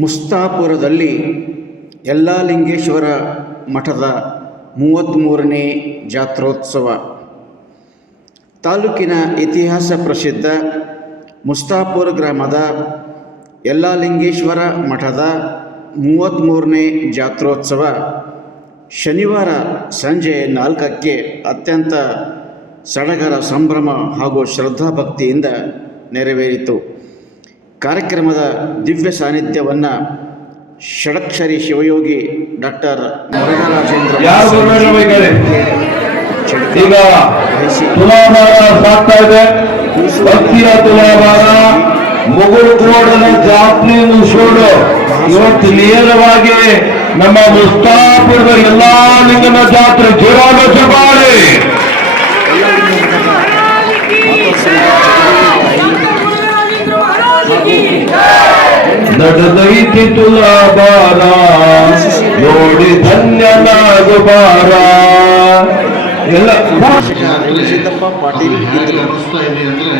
ಮುಸ್ತಾಪುರದಲ್ಲಿ ಯಲ್ಲಾಲಿಂಗೇಶ್ವರ ಮಠದ 33ನೇ ಜಾತ್ರೋತ್ಸವ. ತಾಲೂಕಿನ ಇತಿಹಾಸ ಪ್ರಸಿದ್ಧ ಮುಸ್ತಾಪುರ ಗ್ರಾಮದ ಯಲ್ಲಾಲಿಂಗೇಶ್ವರ ಮಠದ 33ನೇ ಜಾತ್ರೋತ್ಸವ ಶನಿವಾರ ಸಂಜೆ 4ಕ್ಕೆ ಅತ್ಯಂತ ಸಡಗರ, ಸಂಭ್ರಮ ಹಾಗೂ ಶ್ರದ್ಧಾಭಕ್ತಿಯಿಂದ ನೆರವೇರಿತು. ಕಾರ್ಯಕ್ರಮದ ದಿವ್ಯ ಸಾನ್ನಿಧ್ಯವನ್ನು ಷಡಕ್ಷರಿ ಶಿವಯೋಗಿ ಡಾಕ್ಟರ್ ಮುರುಘರಾಜೇಂದ್ರ ಮುಗುಳುಕೋಡದ ಜಾತ್ರೆ ಮುಗಿಸೋಡು ಇವತ್ತು ನೇರವಾಗಿ ನಮ್ಮ ಮುಸ್ತಾಪುರದ ಯಲ್ಲಾಲಿಂಗನ ಜಾತ್ರೆ ಜೋರಾದ ಚಪಾಳೆ. ನಡೆದೈತಿ ತುಲಾಭಾರ ನೋಡಿ ಧನ್ಯನಾಗಬಾರ. ಎಲ್ಲ ಅನಿಸ್ತಾ ಇದೆ ಅಂದ್ರೆ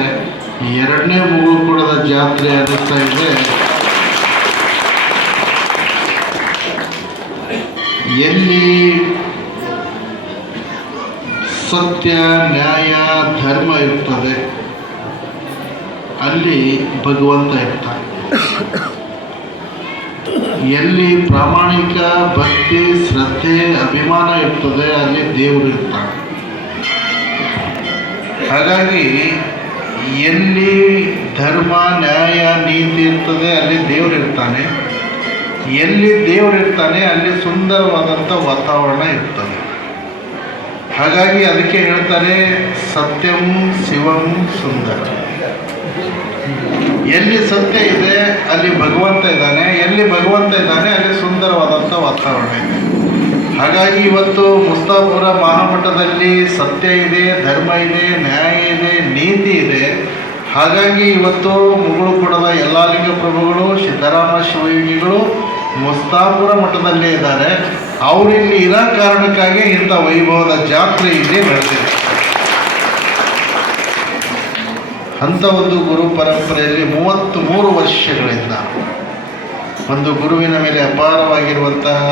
ಎರಡನೇ ಮುಗುಳುಕೋಡದ ಜಾತ್ರೆ ಅನ್ನಿಸ್ತಾ ಇದೆ. ಎಲ್ಲಿ ಸತ್ಯ, ನ್ಯಾಯ, ಧರ್ಮ ಇರ್ತದೆ ಅಲ್ಲಿ ಭಗವಂತ ಇರ್ತಾನೆ. ಎಲ್ಲಿ ಪ್ರಾಮಾಣಿಕ ಭಕ್ತಿ, ಶ್ರದ್ಧೆ, ಅಭಿಮಾನ ಇರ್ತದೆ ಅಲ್ಲಿ ದೇವರು ಇರ್ತಾನೆ. ಹಾಗಾಗಿ ಎಲ್ಲಿ ಧರ್ಮ, ನ್ಯಾಯ, ನೀತಿ ಇರ್ತದೆ ಅಲ್ಲಿ ದೇವರು ಇರ್ತಾನೆ. ಎಲ್ಲಿ ದೇವರು ಇರ್ತಾನೆ ಅಲ್ಲಿ ಸುಂದರವಾದಂಥ ವಾತಾವರಣ ಇರ್ತದೆ. ಹಾಗಾಗಿ ಅದಕ್ಕೆ ಹೇಳ್ತಾರೆ ಸತ್ಯಂ ಶಿವಂ ಸುಂದರ. ಎಲ್ಲಿ ಸತ್ಯ ಇದೆ ಅಲ್ಲಿ ಭಗವಂತ ಇದ್ದಾನೆ, ಎಲ್ಲಿ ಭಗವಂತ ಇದ್ದಾನೆ ಅಲ್ಲಿ ಸುಂದರವಾದಂಥ ವಾತಾವರಣ ಇದೆ. ಹಾಗಾಗಿ ಇವತ್ತು ಮುಸ್ತಾಪುರ ಮಹಾಮಠದಲ್ಲಿ ಸತ್ಯ ಇದೆ, ಧರ್ಮ ಇದೆ, ನ್ಯಾಯ ಇದೆ, ನೀತಿ ಇದೆ. ಹಾಗಾಗಿ ಇವತ್ತು ಮುಗುಳುಕೋಡದ ಯಲ್ಲಾಲಿಂಗ ಪ್ರಭುಗಳು, ಸಿದ್ದರಾಮ ಶಿವಯೋಗಿಗಳು ಮುಸ್ತಾಪುರ ಮಠದಲ್ಲೇ ಇದ್ದಾರೆ. ಅವರಿಲ್ಲಿ ಇರೋ ಕಾರಣಕ್ಕಾಗಿ ಇಂಥ ವೈಭವದ ಜಾತ್ರೆ ಇಲ್ಲಿ ನಡೆದಿದೆ. ಅಂಥ ಒಂದು ಗುರು ಪರಂಪರೆಯಲ್ಲಿ 33 ವರ್ಷಗಳಿಂದ ಒಂದು ಗುರುವಿನ ಮೇಲೆ ಅಪಾರವಾಗಿರುವಂತಹ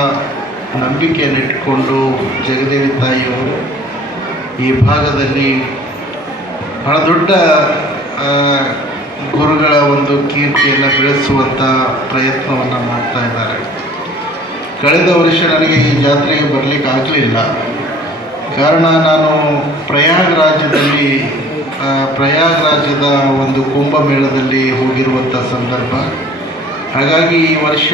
ನಂಬಿಕೆಯನ್ನು ಇಟ್ಟುಕೊಂಡು ಜಗದೇವಿ ತಾಯಿಯವರು ಈ ಭಾಗದಲ್ಲಿ ಬಹಳ ದೊಡ್ಡ ಗುರುಗಳ ಒಂದು ಕೀರ್ತಿಯನ್ನು ಬೆಳೆಸುವಂಥ ಪ್ರಯತ್ನವನ್ನು ಮಾಡ್ತಾ ಇದ್ದಾರೆ. ಕಳೆದ ವರ್ಷ ನನಗೆ ಈ ಜಾತ್ರೆಗೆ ಬರಲಿಕ್ಕೆ ಆಗಲಿಲ್ಲ. ಕಾರಣ ನಾನು ಪ್ರಯಾಗ್ರಾಜ್ಯದ ಒಂದು ಕುಂಭಮೇಳದಲ್ಲಿ ಹೋಗಿರುವಂಥ ಸಂದರ್ಭ. ಹಾಗಾಗಿ ಈ ವರ್ಷ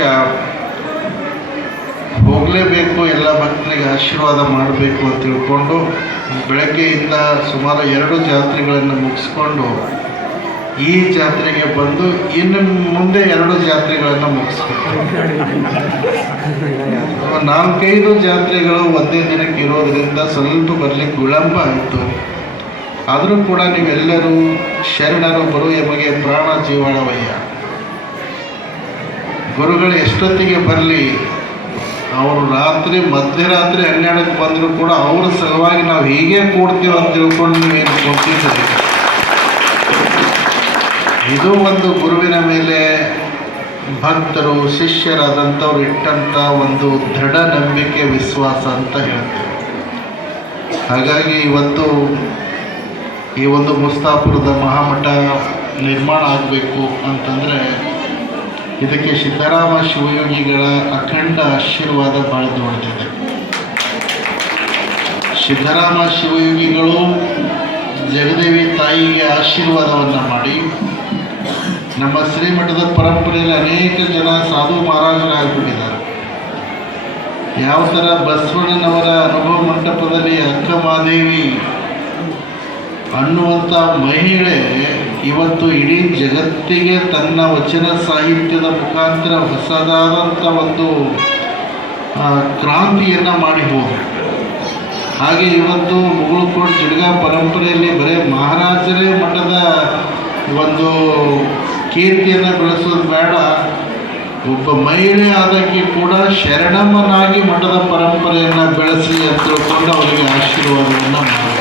ಹೋಗಲೇಬೇಕು, ಎಲ್ಲ ಭಕ್ತರಿಗೆ ಆಶೀರ್ವಾದ ಮಾಡಬೇಕು ಅಂತ ತಿಳ್ಕೊಂಡು ಬೆಳಗ್ಗೆಯಿಂದ ಸುಮಾರು 2 ಜಾತ್ರೆಗಳನ್ನು ಮುಗಿಸ್ಕೊಂಡು ಈ ಜಾತ್ರೆಗೆ ಬಂದು ಇನ್ನು ಮುಂದೆ 2 ಜಾತ್ರೆಗಳನ್ನು ಮುಗಿಸ್ಬೇಕು. 4-5 ಜಾತ್ರೆಗಳು ಒಂದೇ ದಿನಕ್ಕೆ ಇರೋದರಿಂದ ಸ್ವಲ್ಪ ಬರಲಿಕ್ಕೆ ವಿಳಂಬ ಆಯಿತು. ಆದರೂ ಕೂಡ ನೀವೆಲ್ಲರೂ ಶರಣರು ಬರು ಎಮಗೆ ಪ್ರಾಣ ಜೀವಾಳವಯ್ಯ. ಗುರುಗಳು ಎಷ್ಟೊತ್ತಿಗೆ ಬರಲಿ, ಅವರು ಮಧ್ಯರಾತ್ರಿ 12ಕ್ಕೆ ಬಂದರೂ ಕೂಡ ಅವ್ರ ಸಲುವಾಗಿ ನಾವು ಹೀಗೆ ಕೂಡ್ತೀವಿ ಅಂತ ತಿಳ್ಕೊಂಡು ನೀವೇನು ಕೊಡ್ತಿದ್ದೀರಿ. ಇದು ಒಂದು ಗುರುವಿನ ಮೇಲೆ ಭಕ್ತರು, ಶಿಷ್ಯರಾದಂಥವ್ರು ಇಟ್ಟಂಥ ಒಂದು ದೃಢ ನಂಬಿಕೆ, ವಿಶ್ವಾಸ ಅಂತ ಹೇಳ್ತೇವೆ. ಹಾಗಾಗಿ ಇವತ್ತು ಈ ಒಂದು ಮುಸ್ತಾಪುರದ ಮಹಾಮಠ ನಿರ್ಮಾಣ ಆಗಬೇಕು ಅಂತಂದರೆ ಇದಕ್ಕೆ ಸಿದ್ದರಾಮ ಶಿವಯೋಗಿಗಳ ಅಖಂಡ ಆಶೀರ್ವಾದ ಭಾಳ ದೊಡ್ಡದಿದೆ. ಸಿದ್ದರಾಮ ಶಿವಯೋಗಿಗಳು ಜಗದೇವಿ ತಾಯಿಗೆ ಆಶೀರ್ವಾದವನ್ನು ಮಾಡಿ ನಮ್ಮ ಶ್ರೀಮಠದ ಪರಂಪರೆಯಲ್ಲಿ ಅನೇಕ ಜನ ಸಾಧು ಮಹಾರಾಜರಾಗಿಬಿಟ್ಟಿದ್ದಾರೆ. ಯಾವ ಥರ ಬಸವಣ್ಣನವರ ಅನುಭವ ಮಂಟಪದಲ್ಲಿ ಅಕ್ಕಮಹಾದೇವಿ ಅನ್ನುವಂಥ ಮಹಿಳೆ ಇವತ್ತು ಇಡೀ ಜಗತ್ತಿಗೆ ತನ್ನ ವಚನ ಸಾಹಿತ್ಯದ ಮುಖಾಂತರ ಹೊಸದಾದಂಥ ಒಂದು ಕ್ರಾಂತಿಯನ್ನು ಮಾಡಿ ಹೋದರು. ಹಾಗೆ ಇವತ್ತು ಮುಗುಳುಕೋಟೆ ಜಿಡ್ಗ ಪರಂಪರೆಯಲ್ಲಿ ಬರೀ ಮಹಾರಾಜರೇ ಮಠದ ಒಂದು ಕೀರ್ತಿಯನ್ನು ಬೆಳೆಸೋದು ಬೇಡ, ಒಬ್ಬ ಮಹಿಳೆ ಆದಕ್ಕೆ ಕೂಡ ಶರಣಮ್ಮನಾಗಿ ಮಠದ ಪರಂಪರೆಯನ್ನು ಬೆಳೆಸಿ ಅಂತ ತಿಳ್ಕೊಂಡು ಅವರಿಗೆ ಆಶೀರ್ವಾದವನ್ನು ಮಾಡಿದರು.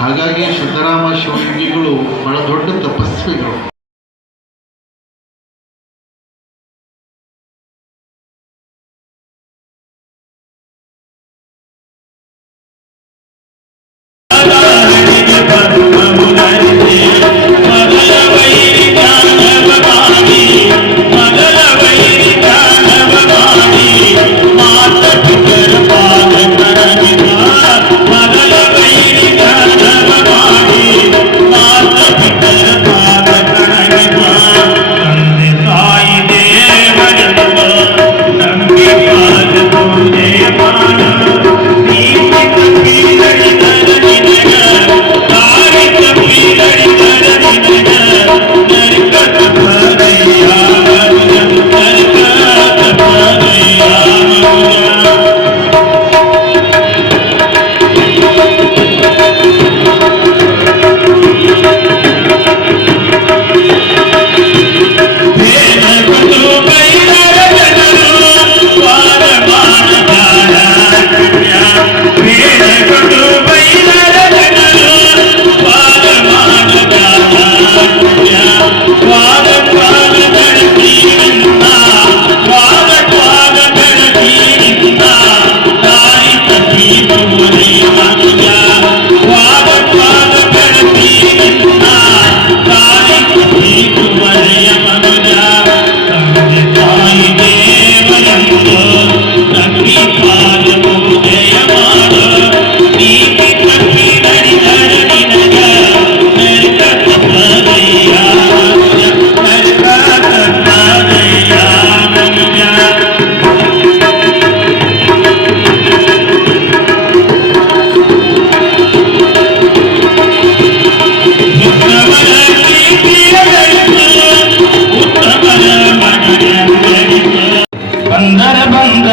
ಹಾಗಾಗಿ ಸಿದ್ದರಾಮ ಶಿವಯೋಗಿಗಳು ಬಹಳ ದೊಡ್ಡ ತಪಸ್ವಿಗಳು.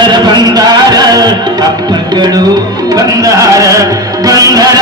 ಬಂದಾರ ಬಂದಾರ ಅಪ್ಪಗಳು ಬಂದಾರ ಬಂದಾರ